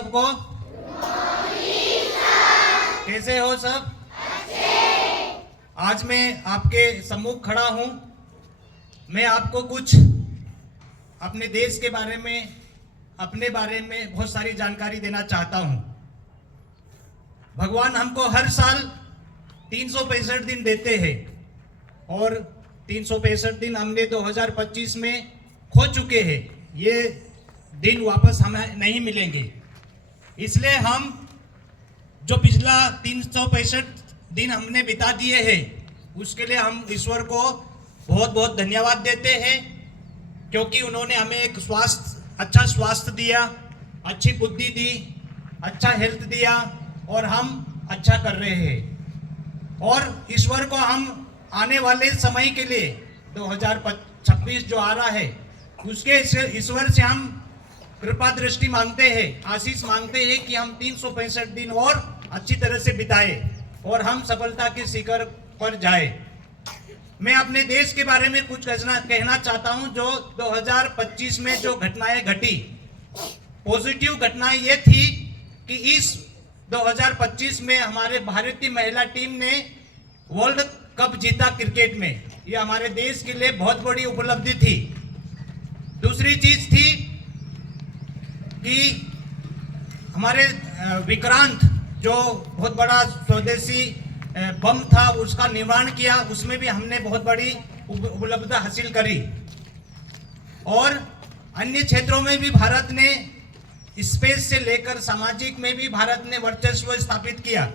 सबको कैसे हो सब? आज मैं आपके सम्मुख खड़ा हूं। मैं आपको कुछ अपने देश के बारे में, अपने बारे में बहुत सारी जानकारी देना चाहता हूं। भगवान हमको हर साल 365 दिन देते हैं और 365 दिन हमने 2025 में खो चुके हैं। ये दिन वापस हमें नहीं मिलेंगे। इसलिए हम जो पिछला 365 दिन हमने बिता दिए हैं उसके लिए हम ईश्वर को बहुत बहुत धन्यवाद देते हैं, क्योंकि उन्होंने हमें एक अच्छा स्वास्थ्य दिया, अच्छी बुद्धि दी, अच्छा हेल्थ दिया और हम अच्छा कर रहे हैं। और ईश्वर को हम आने वाले समय के लिए 2026 जो आ रहा है उसके ईश्वर से हम कृपा दृष्टि मांगते हैं, आशीष मांगते हैं कि हम 365 दिन और अच्छी तरह से बिताए और हम सफलता के शिखर पर जाए। मैं अपने देश के बारे में कुछ कहना चाहता हूं। जो 2025 में जो घटनाएं घटी, पॉजिटिव घटनाएं ये थी कि इस 2025 में हमारे भारतीय महिला टीम ने वर्ल्ड कप जीता क्रिकेट में। ये हमारे देश के लिए बहुत बड़ी उपलब्धि थी। दूसरी चीज थी कि हमारे विक्रांत जो बहुत बड़ा स्वदेशी बम था उसका निर्माण किया, उसमें भी हमने बहुत बड़ी उपलब्धि हासिल करी। और अन्य क्षेत्रों में भी भारत ने, स्पेस से लेकर सामाजिक में भी भारत ने वर्चस्व स्थापित किया।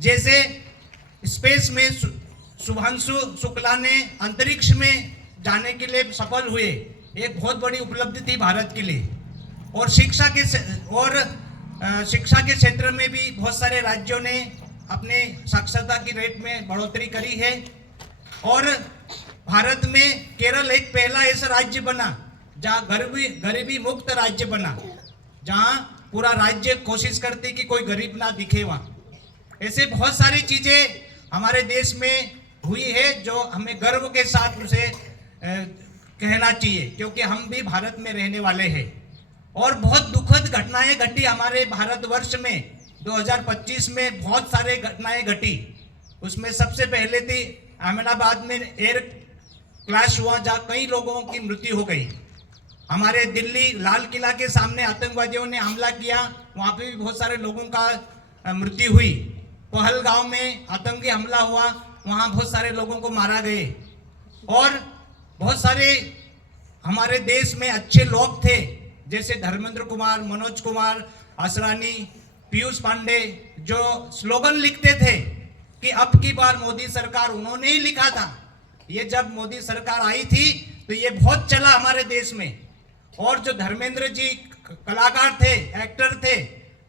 जैसे स्पेस में शुभांशु शुक्ला ने अंतरिक्ष में जाने के लिए सफल हुए, एक बहुत बड़ी उपलब्धि थी भारत के लिए। और शिक्षा के क्षेत्र में भी बहुत सारे राज्यों ने अपने साक्षरता की रेट में बढ़ोतरी करी है। और भारत में केरल एक पहला ऐसा राज्य बना जहां गरीबी मुक्त राज्य बना, जहां पूरा राज्य कोशिश करते कि कोई गरीब ना दिखे वहां। ऐसे बहुत सारी चीजें हमारे देश में हुई है जो हमें गर्व के साथ उसे कहना चाहिए, क्योंकि हम भी भारत में रहने वाले हैं। और बहुत दुखद घटनाएं घटी हमारे भारतवर्ष में 2025 में, बहुत सारे घटनाएं घटी। उसमें सबसे पहले थी अहमदाबाद में एयर क्लैश हुआ जहां कई लोगों की मृत्यु हो गई। हमारे दिल्ली लाल किला के सामने आतंकवादियों ने हमला किया, वहां पे भी बहुत सारे लोगों का मृत्यु हुई। पहलगांव में आतंकी हमला हुआ, वहां बहुत सारे लोगों को मारा गए। और बहुत सारे हमारे देश में अच्छे लोग थे, जैसे धर्मेंद्र कुमार, मनोज कुमार असरानी, पीयूष पांडे, जो स्लोगन लिखते थे कि अब की बार मोदी सरकार, उन्होंने ही लिखा था। ये जब मोदी सरकार आई थी तो ये बहुत चला हमारे देश में। और जो धर्मेंद्र जी कलाकार थे, एक्टर थे,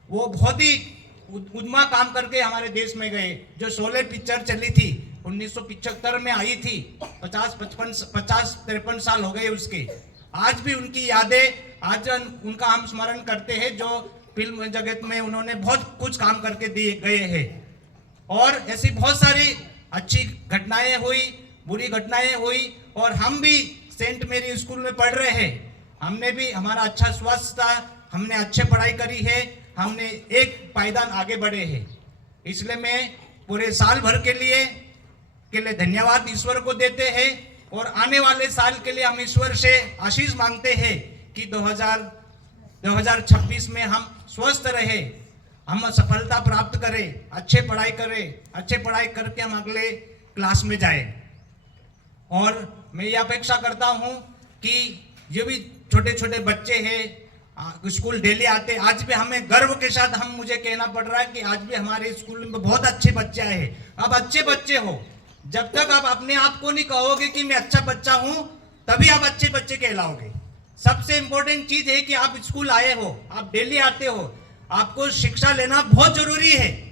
वो बहुत ही उद्यमा काम करके हमारे देश में गए। जो शोले पिक्चर चली थी 1975 में आई थी, 50-53 साल हो गए उसके। आज भी उनकी यादें, आज उनका हम स्मरण करते हैं, जो फिल्म जगत में उन्होंने बहुत कुछ काम करके दिए गए हैं। और ऐसी बहुत सारी अच्छी घटनाएं हुई, बुरी घटनाएं हुई। और हम भी सेंट मेरी स्कूल में पढ़ रहे हैं, हमने भी, हमारा अच्छा स्वास्थ्य था, हमने अच्छे पढ़ाई करी है, हमने एक पायदान आगे बढ़े हैं। इसलिए मैं पूरे साल भर के लिए धन्यवाद ईश्वर को देते हैं। और आने वाले साल के लिए हम ईश्वर से आशीष मांगते हैं कि 2026 में हम स्वस्थ रहे, हम सफलता प्राप्त करें, अच्छे पढ़ाई करके हम अगले क्लास में जाएं। और मैं ये अपेक्षा करता हूं कि जो भी छोटे छोटे बच्चे हैं स्कूल डेली आते, आज भी हमें गर्व के साथ मुझे कहना पड़ रहा है कि आज भी हमारे स्कूल में बहुत अच्छे बच्चे आए हैं। अब अच्छे बच्चे हो, जब तक आप अपने आप को नहीं कहोगे कि मैं अच्छा बच्चा हूं, तभी आप अच्छे बच्चे कहलाओगे। सबसे इंपॉर्टेंट चीज है कि आप स्कूल आए हो, आप डेली आते हो, आपको शिक्षा लेना बहुत जरूरी है।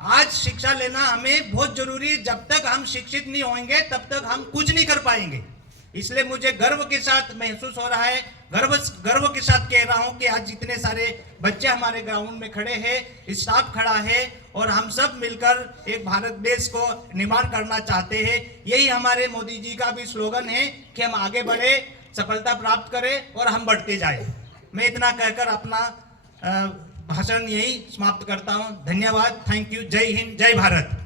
आज शिक्षा लेना हमें बहुत जरूरी है। जब तक हम शिक्षित नहीं होंगे तब तक हम कुछ नहीं कर पाएंगे। इसलिए मुझे गर्व के साथ महसूस हो रहा है, गर्व के साथ कह रहा हूं कि आज जितने सारे बच्चे हमारे ग्राउंड में खड़े हैं, स्टाफ खड़ा है और हम सब मिलकर एक भारत देश को निर्माण करना चाहते हैं। यही हमारे मोदी जी का भी स्लोगन है कि हम आगे बढ़े, सफलता प्राप्त करें और हम बढ़ते जाए। मैं इतना कहकर अपना भाषण यही समाप्त करता हूं। धन्यवाद। Thank you. जय हिंद, जय भारत।